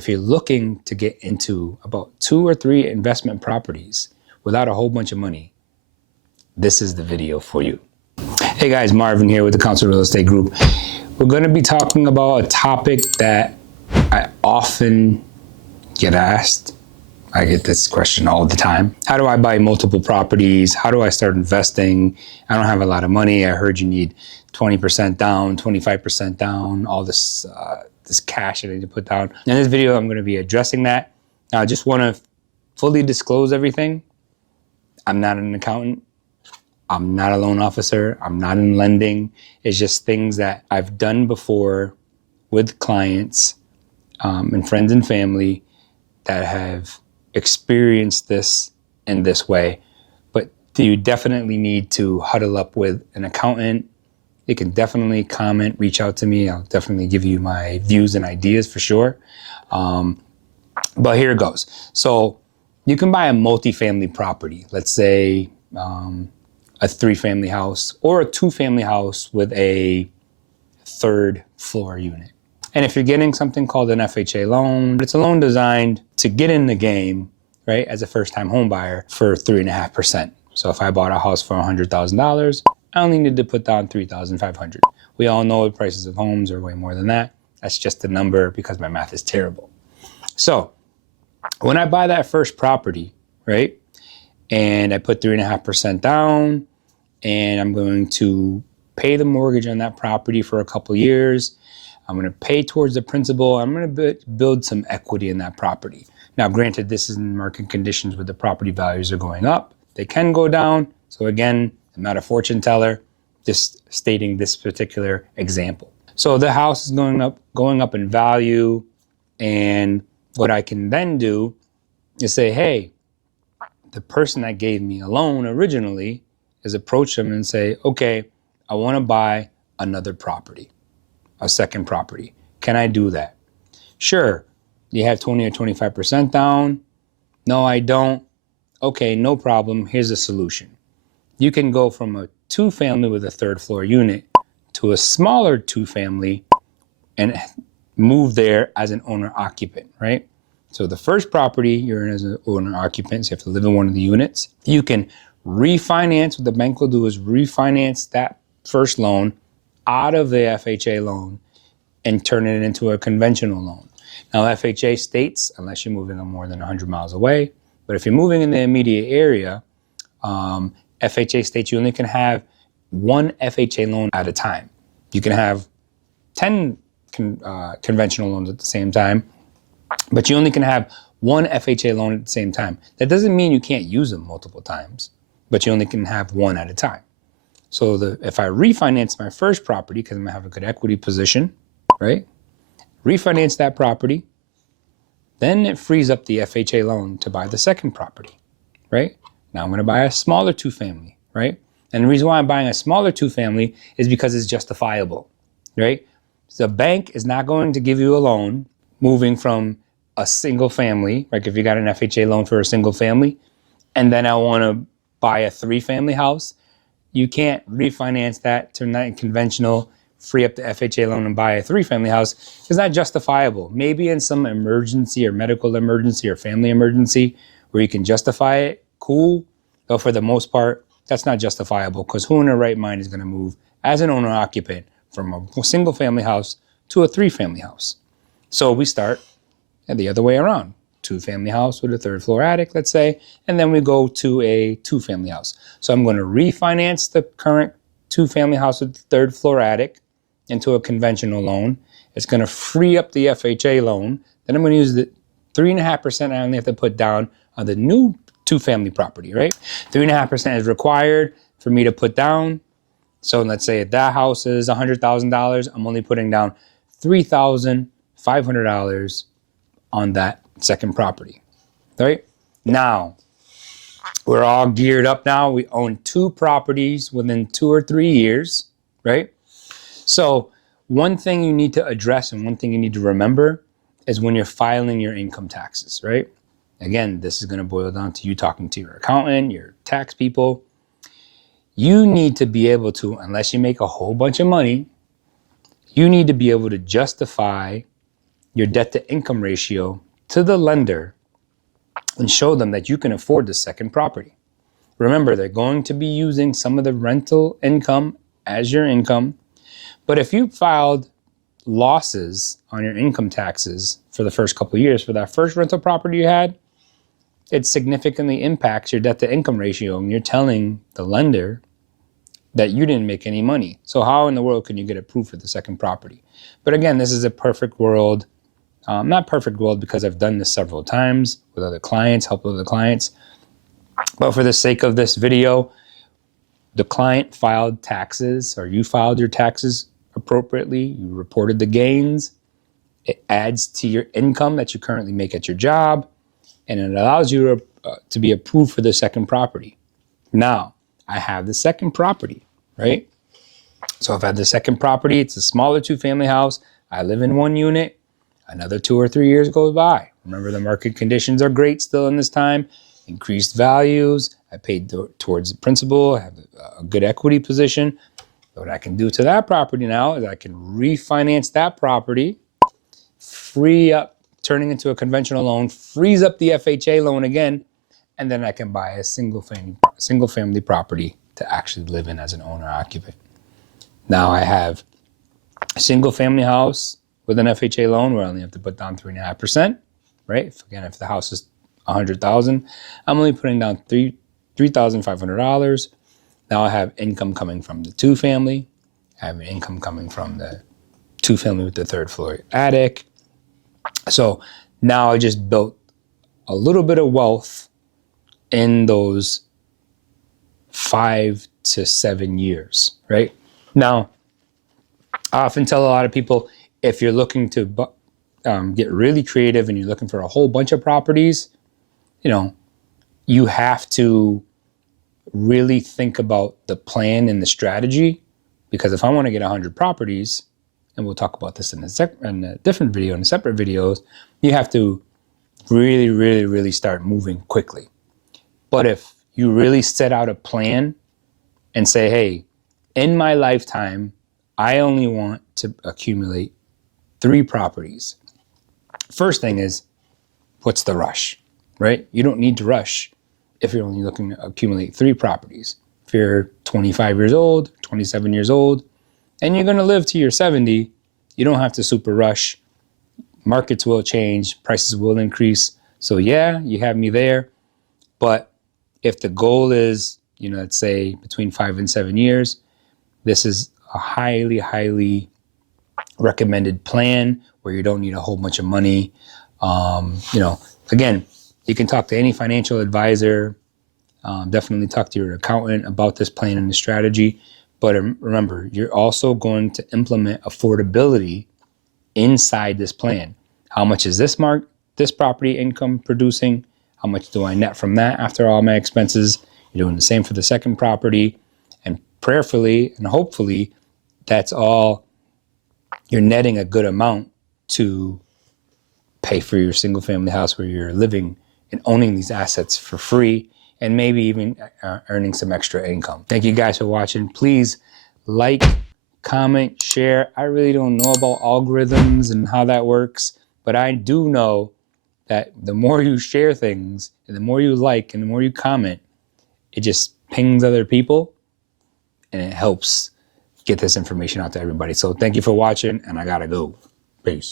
if you're looking to get into about 2 or 3 investment properties without a whole bunch of money, this is the video for you. Hey guys, Marvin here with the Council Real Estate Group. We're going to be talking about a topic that I often get asked. I get this question all the time. How do I buy multiple properties? How do I start investing? I don't have a lot of money. I heard you need 20% down, 25% down, all this cash that I need to put down. In this video, I'm going to be addressing that. Now, I just want to fully disclose everything. I'm not an accountant. I'm not a loan officer. I'm not in lending. It's just things that I've done before with clients and friends and family that have experienced this in this way. But you definitely need to huddle up with an accountant. You can definitely comment, reach out to me. I'll definitely give you my views and ideas for sure. But here it goes. So you can buy a multifamily property, let's say a 3-family house or a 2-family house with a 3rd floor unit. And if you're getting something called an FHA loan, it's a loan designed to get in the game, right, as a first-time home buyer for 3.5%. So if I bought a house for $100,000, I only need to put down $3,500. We all know the prices of homes are way more than that. That's just a number because my math is terrible. So when I buy that first property, right, and I put 3.5% down, and I'm going to pay the mortgage on that property for a couple years, I'm going to pay towards the principal. I'm going to build some equity in that property. Now, granted, this is in market conditions where the property values are going up. They can go down. So again, I'm not a fortune teller, just stating this particular example. So the house is going up in value. And what I can then do is say, hey, the person that gave me a loan originally is approach them and say, okay, I want to buy another property. A second property. Can I do that? Sure. You have 20 or 25% down? No, I don't. Okay, no problem. Here's a solution. You can go from a 2-family with a 3rd floor unit to a smaller 2-family and move there as an owner occupant, right? So the first property you're in as an owner occupant, so you have to live in one of the units. You can refinance. What the bank will do is refinance that first loan out of the FHA loan and turn it into a conventional loan. Now, FHA states, unless you're moving more than 100 miles away, but if you're moving in the immediate area, FHA states you only can have 1 FHA loan at a time. You can have 10 conventional loans at the same time, but you only can have 1 FHA loan at the same time. That doesn't mean you can't use them multiple times, but you only can have 1 at a time. So if I refinance my first property, because I'm going to have a good equity position, right? Refinance that property, then it frees up the FHA loan to buy the second property, right? Now I'm going to buy a smaller 2-family, right? And the reason why I'm buying a smaller 2-family is because it's justifiable, right? The bank is not going to give you a loan moving from a single family, like if you got an FHA loan for a single family, and then I want to buy a 3-family house. You can't refinance that, turn that in conventional, free up the FHA loan and buy a 3-family house. It's not justifiable. Maybe in some emergency or medical emergency or family emergency where you can justify it, cool. But for the most part, that's not justifiable because who in their right mind is going to move as an owner occupant from a single family house to a 3-family house? So we start the other way around. 2-family house with a 3rd floor attic, let's say, and then we go to a 2-family house. So I'm going to refinance the current 2-family house with 3rd floor attic into a conventional loan. It's going to free up the FHA loan. Then I'm going to use the 3.5% I only have to put down on the new 2-family property, right? 3.5% is required for me to put down. So let's say if that house is $100,000, I'm only putting down $3,500 on that second property, right? Now, we're all geared up now. We own 2 properties within 2 or 3 years, right? So one thing you need to address and one thing you need to remember is when you're filing your income taxes, right? Again, this is going to boil down to you talking to your accountant, your tax people. You need to be able to, unless you make a whole bunch of money, you need to be able to justify your debt to income ratio to the lender and show them that you can afford the second property. Remember, they're going to be using some of the rental income as your income. But if you filed losses on your income taxes for the first couple of years for that first rental property you had, it significantly impacts your debt to income ratio. And you're telling the lender that you didn't make any money. So how in the world can you get approved for the second property? But again, this is a perfect world. Not perfect world because I've done this several times with other clients, helped other clients. But for the sake of this video, the client filed taxes, or you filed your taxes appropriately. You reported the gains. It adds to your income that you currently make at your job, and it allows you to be approved for the second property. Now, I have the second property, right? So I've had the second property. It's a smaller 2-family house. I live in 1 unit. Another 2 or 3 years goes by. Remember, the market conditions are great still in this time. Increased values. I paid towards the principal. I have a good equity position. What I can do to that property now is I can refinance that property, free up, turning into a conventional loan, freeze up the FHA loan again, and then I can buy a single family property to actually live in as an owner occupant. Now I have a single family house with an FHA loan where I only have to put down 3.5%, right? If the house is $100,000, I'm only putting down $3,500. Now I have income coming from the 2-family. I have an income coming from the 2-family with the 3rd floor attic. So now I just built a little bit of wealth in those 5 to 7 years, right? Now, I often tell a lot of people, if you're looking to get really creative and you're looking for a whole bunch of properties, you have to really think about the plan and the strategy. Because if I want to get 100 properties, and we'll talk about this in a different video, in separate videos, you have to really, really, really start moving quickly. But if you really set out a plan and say, hey, in my lifetime, I only want to accumulate 3 properties. First thing is, what's the rush, right? You don't need to rush if you're only looking to accumulate 3 properties. If you're 25 years old, 27 years old, and you're going to live to your 70, you don't have to super rush. Markets will change, prices will increase. So yeah, you have me there. But if the goal is, let's say between 5 and 7 years, this is a highly, highly recommended plan where you don't need a whole bunch of money. Again, you can talk to any financial advisor, definitely talk to your accountant about this plan and the strategy. But remember, you're also going to implement affordability inside this plan. How much is this property income producing? How much do I net from that after all my expenses? You're doing the same for the second property. And prayerfully and hopefully, that's all, you're netting a good amount to pay for your single family house where you're living and owning these assets for free, and maybe even earning some extra income. Thank you guys for watching. Please like, comment, share. I really don't know about algorithms and how that works, but I do know that the more you share things and the more you like and the more you comment, it just pings other people and it helps get this information out to everybody. So thank you for watching, and I gotta go. Peace.